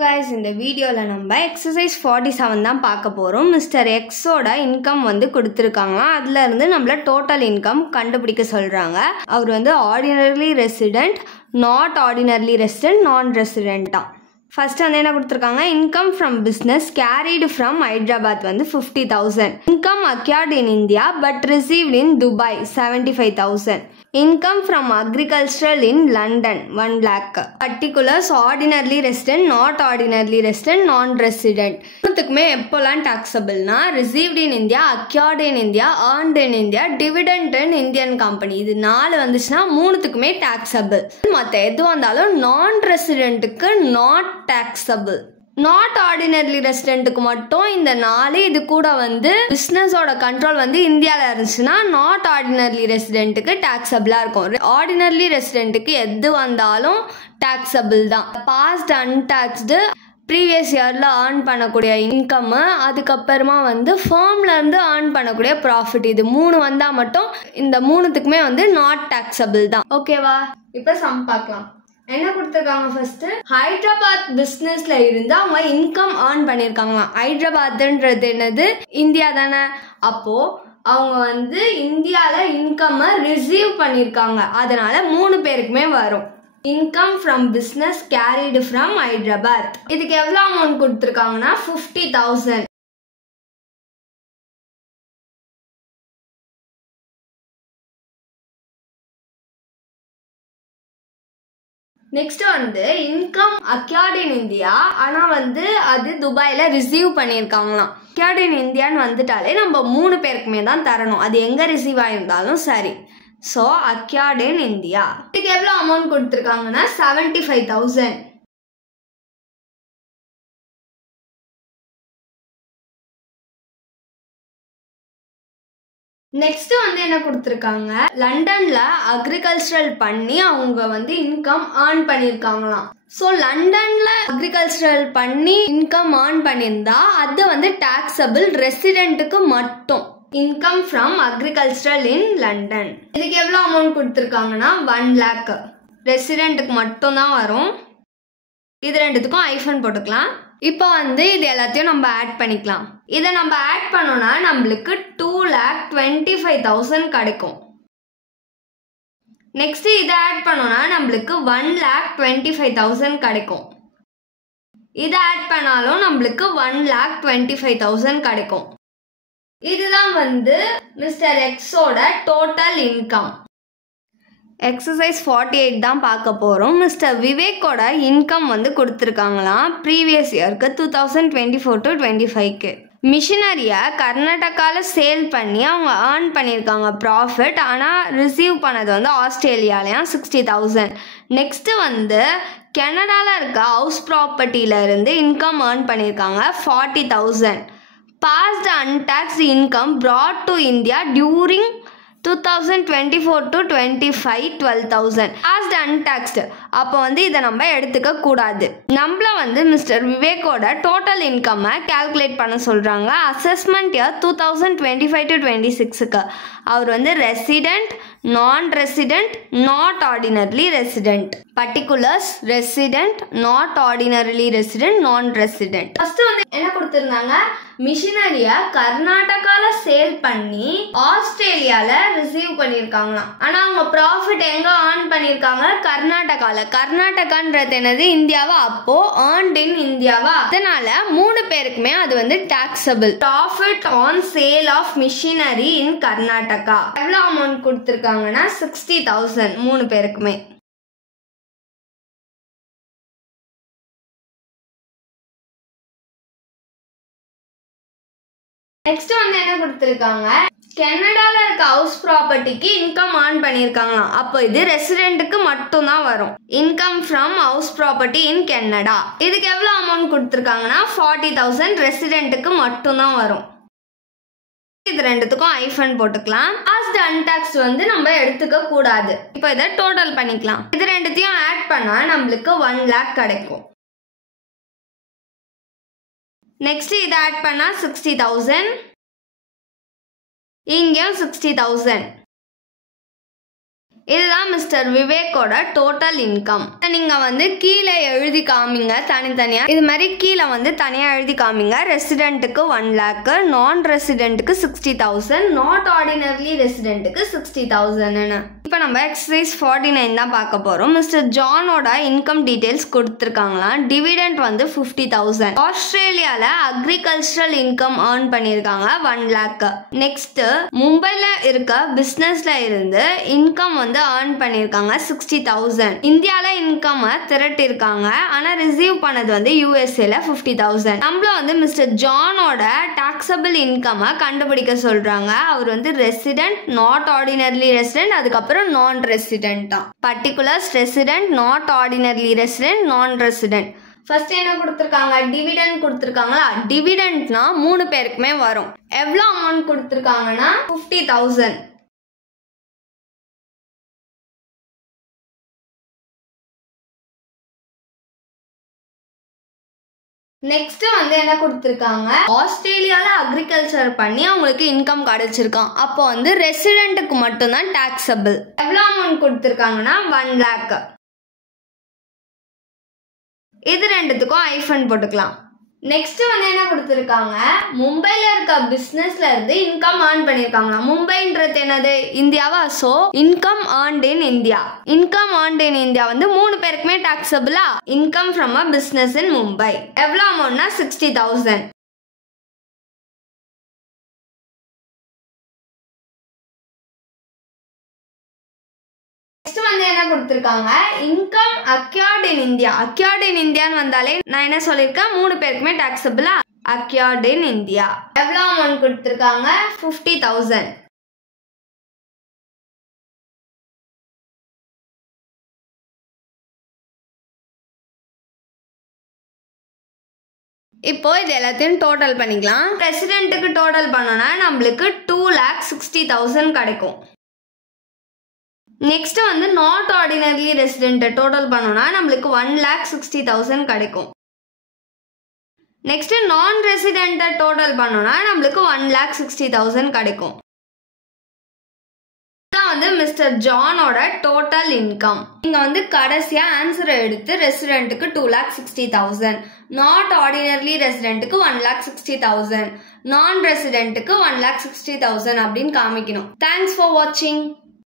guys, இந்த வீடியோல நம்ம எக்ஸசைஸ் 47 தான் பார்க்க போறோம். மிஸ்டர் எக்ஸோட இன்கம் வந்து கொடுத்திருக்காங்க. அதுல இருந்து நம்மள டோட்டல் இன்கம் கண்டுபிடிக்க சொல்றாங்க. அவர் வந்து ordinary resident, not ordinary resident, non ரெசிடென்ட்டா. ஃபர்ஸ்ட் வந்து என்ன கொடுத்துருக்காங்க, income from business carried from Hyderabad வந்து 50,000, income accrued in India but received in Dubai 75,000, income from agricultural in London 1 lakh. Particulars ordinarily resident, not ordinarily resident, non-resident. மூணுத்துக்குமே எப்போலாம் taxableனா received in India, acquired in India, earned in India, dividend in Indian company. இது 4 வந்துச்சுன்னா மூணுத்துக்குமே taxable. மற்ற எது வந்தாலும் non-residentக்கு not taxable. Not ordinary ரெசிடென்ட்டுக்கு மட்டும் இந்த 4 இது கூட வந்து பிஸ்னஸோட கண்ட்ரோல் வந்து இந்தியாவில் இருந்துச்சுன்னா நாட் ஆர்டினரி ரெசிடென்ட்டுக்கு டாக்ஸபிளாக இருக்கும். ஆர்டினரி ரெசிடென்ட்டுக்கு எது வந்தாலும் டாக்ஸபிள் தான். பாஸ்ட் அன்டாக்ஸ்டு ப்ரீவியஸ் இயரில் ஏர்ன் பண்ணக்கூடிய இன்கம்மு, அதுக்கப்புறமா வந்து ஃபேர்ம்லேருந்து ஏர்ன் பண்ணக்கூடிய ப்ராஃபிட், இது 3 வந்தால் மட்டும் இந்த மூணுத்துக்குமே வந்து நாட் டாக்ஸபிள் தான். ஓகேவா? இப்போ சம் பார்க்கலாம். என்ன கொடுத்துருக்காங்க, ஃபர்ஸ்ட் ஹைதராபாத் பிஸ்னஸ்ல இருந்து அவங்க இன்கம் ஏர்ன் பண்ணியிருக்காங்களாம். ஹைதராபாத்ன்றது என்னது, இந்தியா தானே. அப்போ அவங்க வந்து இந்தியால இன்கம் ரிசீவ் பண்ணியிருக்காங்க. அதனால 3 பேருக்குமே வரும். Income from business carried from Hyderabad. இதுக்கு எவ்வளோ அமௌண்ட் கொடுத்துருக்காங்கன்னா 50,000. நெக்ஸ்ட் வந்து இன்கம் அக்யர்ட் இன் இந்தியா, ஆனா வந்து அது துபாயில ரிசீவ் பண்ணியிருக்காங்களாம். அக்யர்ட் இன் இந்தியான்னு வந்துட்டாலே நம்ம 3 பேருக்குமே தான் தரணும், அது எங்க ரிசீவ் ஆயிருந்தாலும் சரி. So accrued in India. இதுக்கு எவ்வளோ அமௌண்ட் கொடுத்துருக்காங்கன்னா 75,000. நெக்ஸ்ட் வந்து என்ன கொடுத்துருக்காங்க, லண்டன்ல அக்ரிகல்ச்சரல் பண்ணி அவங்க வந்து இன்கம் ஏர்ன் பண்ணியிருக்காங்களாம். ஸோ லண்டன்ல அக்ரிகல்ச்சரல் பண்ணி இன்கம் ஏர்ன் பண்ணியிருந்தா அது வந்து டாக்ஸபிள் ரெசிடென்ட்டுக்கு மட்டும். Income from agricultural in London. இதுக்கு எவ்வளோ அமௌண்ட் கொடுத்துருக்காங்கன்னா 1 lakh. ரெசிடென்ட்டுக்கு மட்டும் தான் வரும். இது ரெண்டுத்துக்கும் ஐஃபன் போட்டுக்கலாம். இப்போ வந்து இது எல்லாத்தையும் நம்ம ஆட் பண்ணிக்கலாம். இதை நம்ம ஆட் பண்ணோம்னா நம்மளுக்கு 2,25,000 கிடைக்கும். நெக்ஸ்ட் இதை ஆட் பண்ணோம்னா நம்மளுக்கு 1,25,000 கிடைக்கும். இதை ஆட் பண்ணாலும் நம்மளுக்கு 1,25,000 கிடைக்கும். இதுதான் வந்து மிஸ்டர் எக்ஸோட டோட்டல் இன்கம். எக்ஸசைஸ் 48 தான் பார்க்க போகிறோம். மிஸ்டர் விவேக்கோட இன்கம் வந்து கொடுத்துருக்காங்களாம் ப்ரீவியஸ் இயருக்கு 2024 to 25க்கு. மிஷினரியை கர்நாடகாவில் சேல் பண்ணி அவங்க ஏர்ன் பண்ணியிருக்காங்க ப்ராஃபிட். ஆனால் ரிசீவ் பண்ணது வந்து ஆஸ்திரேலியாலையும் 60,000. நெக்ஸ்ட்டு வந்து கனடாவில் இருக்க ஹவுஸ் ப்ராப்பர்ட்டியிலேருந்து இன்கம் ஏர்ன் பண்ணியிருக்காங்க 40,000. Past untaxed income brought to India during 2024 to 25 12,000. Past untaxed, அப்போ வந்து இதை நம்ம எடுத்துக்க கூடாது. நம்மள வந்து மிஸ்டர் விவேக்கோட டோட்டல் இன்கம்மை கால்குலேட் பண்ண சொல்கிறாங்க. அசஸ்மெண்ட் இயர் 2025 to 26க்கு. அவர் வந்து resident, non resident, not ordinary resident. Particulars resident, not ordinary resident, non resident. First வந்து என்ன கொடுத்துருந்தாங்க, மிஷினரியை கர்நாடகாவில் சேல் பண்ணி ஆஸ்திரேலியாவில் ரிசீவ் பண்ணியிருக்காங்களாம். ஆனால் அவங்க ப்ராஃபிட் எங்கே ஏர்ன் பண்ணியிருக்காங்க, கர்நாடகாவில். கர்நாடகான்றது என்னது, இந்தியாவா. அப்போ ஏர்ன்ட் இன் இந்தியாவா. அதனால 3 பேருக்குமே அது வந்து taxable. Profit on sale of machinery in Karnataka. எவ்வளோ அமௌண்ட் கொடுத்துருக்காங்கன்னா 60,000 3 பேருக்குமே. நெக்ஸ்ட் வந்து என்ன கொடுத்துருக்காங்க, கனடால இருக்க ஹவுஸ் ப்ராப்பர்ட்டிக்கு இன்கம் ஏர்ன் பண்ணியிருக்காங்களாம். அப்போ இது ரெசிடென்ட்டுக்கு மட்டும் தான் வரும். Income from house property in Canada. இதுக்கு எவ்வளோ அமௌண்ட் கொடுத்துருக்காங்கன்னா 40,000. ரெசிடென்ட்டுக்கு மட்டும் தான் வரும். இது ரெண்டுத்துக்கும் ஐஃபன் போட்டுக்கலாம். பாஸ்ட் அன்டாக்ஸ்டு வந்து நம்ம எடுத்துக்க கூடாது. இப்போ இதை டோட்டல் பண்ணிக்கலாம். இது ரெண்டுத்தையும் ஆட் பண்ணா நம்மளுக்கு 1 lakh கிடைக்கும். நெக்ஸ்ட் இதை ஆட் பண்ணா 60,000. இங்கேயும் 60,000. இதுதான் மிஸ்டர் விவேக்கோட டோட்டல் இன்கம். நீங்க வந்து கீழே எழுதி காமிங்க தனித்தனியா. இது மாதிரி கீழே வந்து தனியா எழுதி காமிங்க. ரெசிடென்ட்டுக்கு 1 lakh, நான் ரெசிடென்ட்டுக்கு 60,000, நாட் ஆர்டினரி ரெசிடென்ட்டுக்கு 60,000. இப்போ நம்ம எக்ஸசைஸ் 49 தான் பார்க்க போறோம். மிஸ்டர் ஜானோட இன்கம் டீடைல்ஸ் கொடுத்துருக்காங்களாம். டிவிடெண்ட் வந்து 50,000. ஆஸ்திரேலியால அக்ரிகல்ச்சரல் இன்கம் ஏர்ன் பண்ணிருக்காங்க 1 lakh. நெக்ஸ்ட் மும்பைல இருக்க பிசினஸ்ல இருந்து இன்கம் வந்து ஏர்ன் பண்ணிருக்காங்க 60,000. இந்தியால இன்கம் திரட்டி இருக்காங்க. ஆனா ரிசீவ் பண்ணது வந்து யூஎஸ்ஏல 50,000. நம்மள வந்து மிஸ்டர் ஜானோட டாக்ஸபிள் இன்கம் கண்டுபிடிக்க சொல்றாங்க. அவர் வந்து ரெசிடென்ட், நாட் ஆர்டினரி ரெசிடென்ட், அதுக்கப்புறம் நான் resident. Particulars resident, not ordinary resident, non resident. First என்ன கொடுத்துருக்காங்க? டிவிடெண்ட் கொடுத்துருக்காங்களா? டிவிடெண்ட்னா 3 பேருக்குமே வரும். எவ்வளோ அமௌண்ட் கொடுத்துருக்காங்கன்னா 50,000. நெக்ஸ்ட் வந்து என்ன கொடுத்துருக்காங்க? ஆஸ்திரேலியால அக்ரிகல்ச்சர் பண்ணி அவங்களுக்கு இன்கம் கிடைச்சிருக்கான். அப்போ வந்து ரெசிடென்ட்டுக்கு மட்டும்தான் டாக்ஸபிள். எவ்வளோ அமௌண்ட் கொடுத்துருக்காங்கன்னா 1 lakh. இது ரெண்டுத்துக்கும் ஐஃபன் போட்டுக்கலாம். நெக்ஸ்ட் வந்து என்ன கொடுத்துருக்காங்க? மும்பைல இருக்க பிசினஸ்ல இருந்து இன்கம் ஏர்ன் பண்ணிருக்காங்களா. மும்பைன்றது என்னது? இந்தியாவா? So income earned in India. Income earned in India வந்து 3 பேருக்குமே டாக்ஸபிளா? Income from a business in Mumbai. எவ்வளவு அமௌண்ட்னா 60,000. வந்து என்ன கொடுத்திருக்காங்க? Income accrued in India. Accrued in இந்தியான்னு வந்தாலே நான் என்ன சொல்லிருக்கேன்? 3 பேருக்குமே டாக்ஸபிளா? Accrued in India. எவ்வளவு அமௌண்ட் கொடுத்திருக்காங்க? 50,000. இப்போ இது எல்லாத்தையும் டோட்டல் பண்ணிக்கலாம். ரெசிடென்ட்டுக்கு டோட்டல் பண்ணோம்னா நம்மளுக்கு 2,60,000 கிடைக்கும். நெக்ஸ்ட் வந்து நாட் ஆர்டினரி ரெசிடென்ட் டோட்டல் பண்ணோம்னா நம்மளுக்கு 1,60,000 கிடைக்கும். நெக்ஸ்ட் நான் ரெசிடென்ட் டோட்டல் பண்ணோம்னா நம்மளுக்கு 1,60,000 கிடைக்கும். இதான் வந்து மிஸ்டர் ஜானோட டோட்டல் இன்கம். நீங்க வந்து கடைசியா ஆன்சரை எடுத்து ரெசிடென்ட்டுக்கு 2,60,000, நாட் ஆர்டினரி ரெசிடென்ட்டுக்கு 1,60,000, நான் ரெசிடென்ட்டுக்கு 1,60,000 அப்படின்னு காமிக்கணும். தேங்க்ஸ் ஃபார் வாட்சிங்.